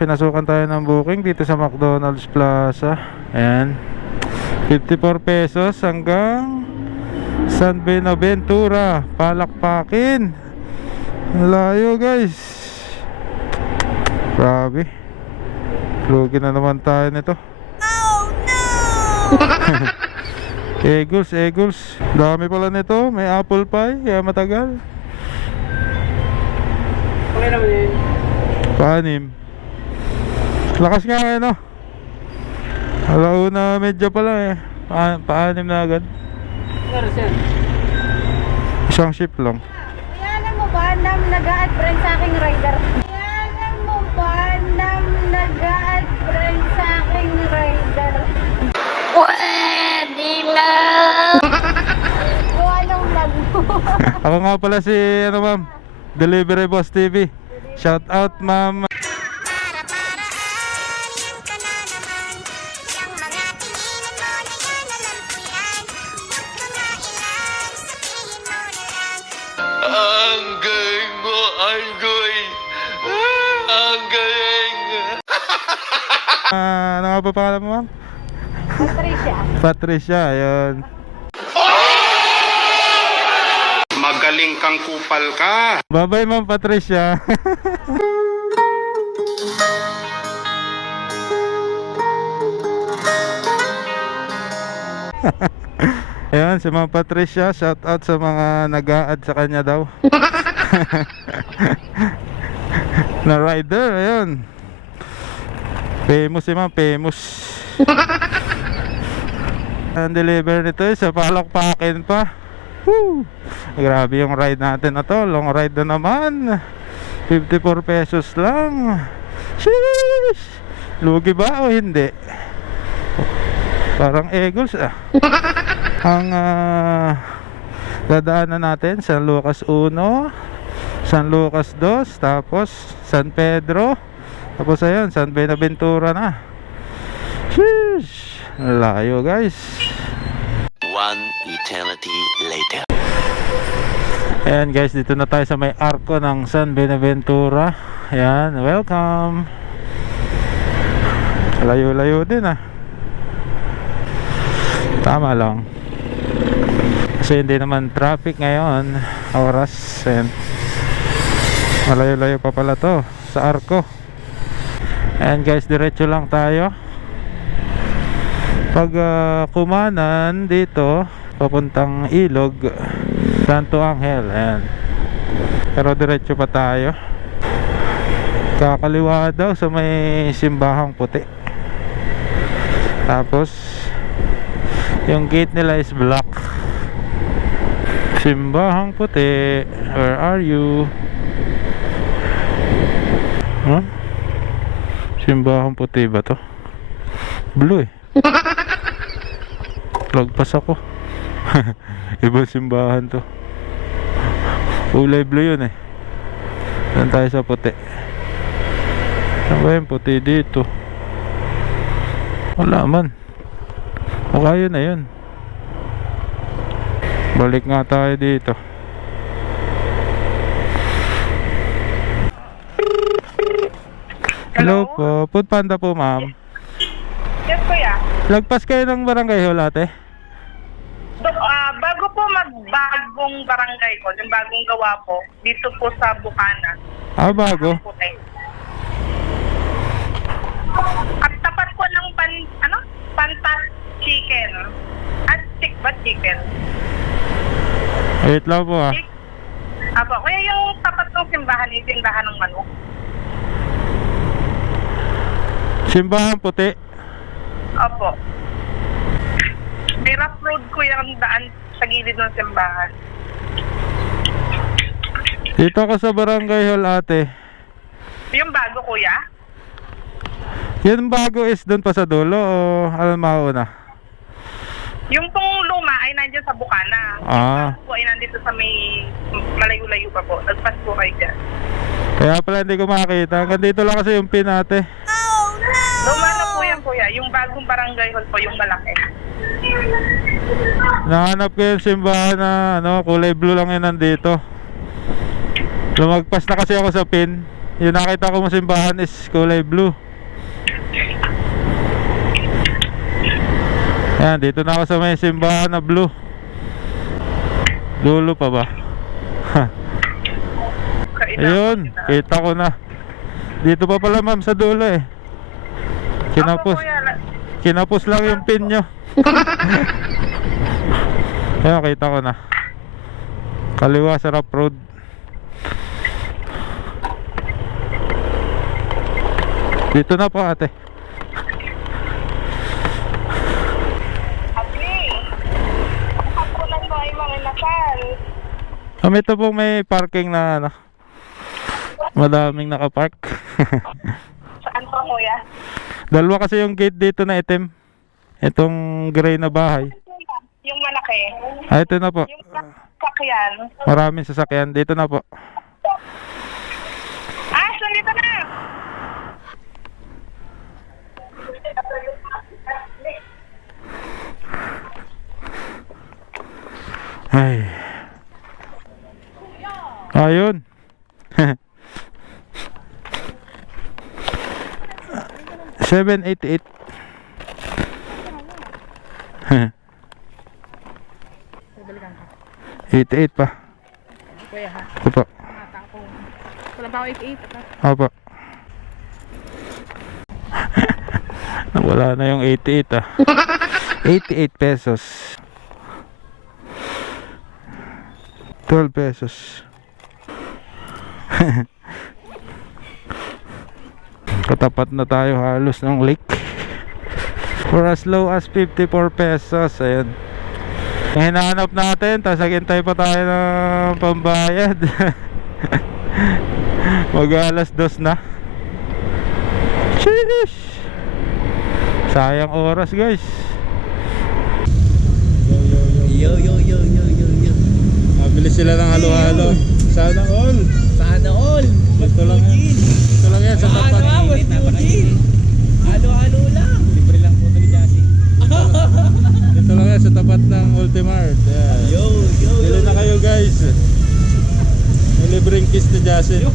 Pinasukan tayo ng booking dito sa McDonald's Plaza. Ayan, 54 pesos hanggang San Buenaventura, Palakpakin. Layo guys. Grabe. Lugi na naman tayo nito. Oh no. Eagles. Dami pala nito. May apple pie, kaya matagal. Okay naman yun. Paanim. Lakas nga ngayon, no? Alauna medyo pala eh. Paanim na agad. Meron siya. Isang ship lang. Alam mo ba, nam nag-a-add friend sa aking rider? Alam mo ba, nam nag-a-add friend sa aking rider? Pwede na! Kung anong vlog mo? Ako nga pala si, ma'am, Delivery Boss TV. Shout out, ma'am. Ang galing mo, Argoy! Ang galing! Ano nga pa pangalan mo, ma'am? Patricia. Patricia, ayun. Magaling kang kupal ka! Bye-bye, ma'am Patricia. Ayun, si ma'am Patricia. Shout out sa mga nag-a-add sa kanya daw. Na rider, ayun. Famous si ma'am, famous. Ang deliver nito sa Palakpakin pa. Woo! Grabe yung ride natin na to. Long ride na naman. 54 pesos lang. Sheesh! Lugi ba o hindi? Parang Eagles ah. Ang dadaanan natin San Lucas 1, San Lucas 2, tapos San Pedro, tapos ayun San Buenaventura na. Sheesh! Layo guys. One eternity later. Ayan guys, dito na tayo sa may arko ng San Buenaventura. Ayan, welcome. Layo-layo din ah. Tama lang. Kasi hindi naman traffic ngayon. Oras. Ayan. Malayo-layo pa pala to sa arko. Ayan guys, diretso lang tayo. Pag kumanan dito papuntang Ilog, Santo Angel, ayan. Pero diretso pa tayo. Kakaliwa daw sa may simbahang puti. Tapos yung gate nila is black. Simbahang puti, where are you? Huh? Simbahang puti ba to? Blue eh. Lagpas ako. Ibang simbahan to. Kulay blue yun eh. Doon tayo sa puti. Saan ba yung puti dito? Wala man. Mukha yun na yun. Balik nga tayo dito. Hello po. Food Panda po ma'am. Yes, kuya. Lagpas kayo ng barangay hall ate? Bago po magbagong barangay ko, yung bagong gawa po, dito po sa Bukana. Ah, bago? Puti. At tapat po ng Pantas Chicken. At stick ba chicken? Wait lang po ah. Apo, kuya yung tapat ng simbahan, yung simbahan ng manok. Simbahan puti. Opo. May rough road kuya ang daan sa gilid ng simbahan. Dito ako sa barangay hall ate. Yung bago kuya? Yung bago is doon pa sa dulo o Almao na? Yung pong luma ay nandiyan sa Bukana. Ah. Yung po ay nandito sa may malayo-layo pa po. Nagpas po kayo dyan. Kaya pala hindi ko makakita. Hanggang dito lang kasi yung pin ate. Luma na po yan kuya. Yung bagong barangay hall po, yung malaki. Nahanap ko yung simbahan na kulay blue lang yun nandito. Lumagpas na kasi ako sa pin. Yung nakita ko mo simbahan is kulay blue. Ayan, dito na ako sa may simbahan na blue. Dulo pa ba? Ayun, kita ko na. Dito pa pala ma'am sa dulo eh. Kinapos lang yung pin nyo. Ayun, kita ko na. Kaliwa sa rough road. Dito na po ate. Ito pong may parking na ano, madaming nakapark. Saan po, kuya? Dalawa kasi yung gate dito na itim. Itong gray na bahay. Yung malaki. Ah, ito na po. Yung sakyan. Maraming sasakyan. Dito na po. Ah, so dito na. Ay. Ayun. $788. 88 pa. Kuya ha. Opo. Mata ko. Wala pa ako 88. Opo. Nawala na yung 88 ah. 88 pesos. 12 pesos. Katapat na tayo halos ng lake. For as low as 54 pesos. Ayan. Yung hinahanap natin, tapos naghintay pa tayo ng pambayad. Mag-alas 2 na. Sheesh! Sayang oras guys. Mabilis sila ng halo-halo. Sana all. Sana all. Ito lang yan. Ito lang yan sa tapat. Halo-halo lang. Libre lang po ni Jassy. Ito lang yan sa tapat ng Ultimart. Ayan. Yo. Bili na kayo guys. May libreng kiss ni Jassy.